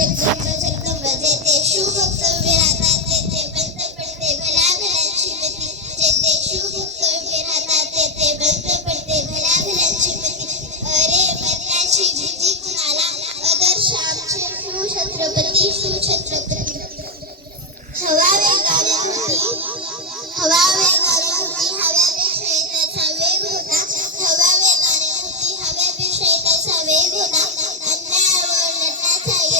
जगदंब जेथे शिवभक्त राहतात तेथे बंद पडते भल्या भल्यांची मती जेथे शिवभक्त राहतात तेथे बंद पडते भल्या भल्यांची मती अरे मरण्याची भीती कुणाला आदर्श आमचे शिवछत्रपती हवा वेगाने होती हव्यापेक्षा त्याचा वेग होता हवा वेगाने होती हव्यापेक्षा त्याचा वेग होता अन्यायावर लढण्याचा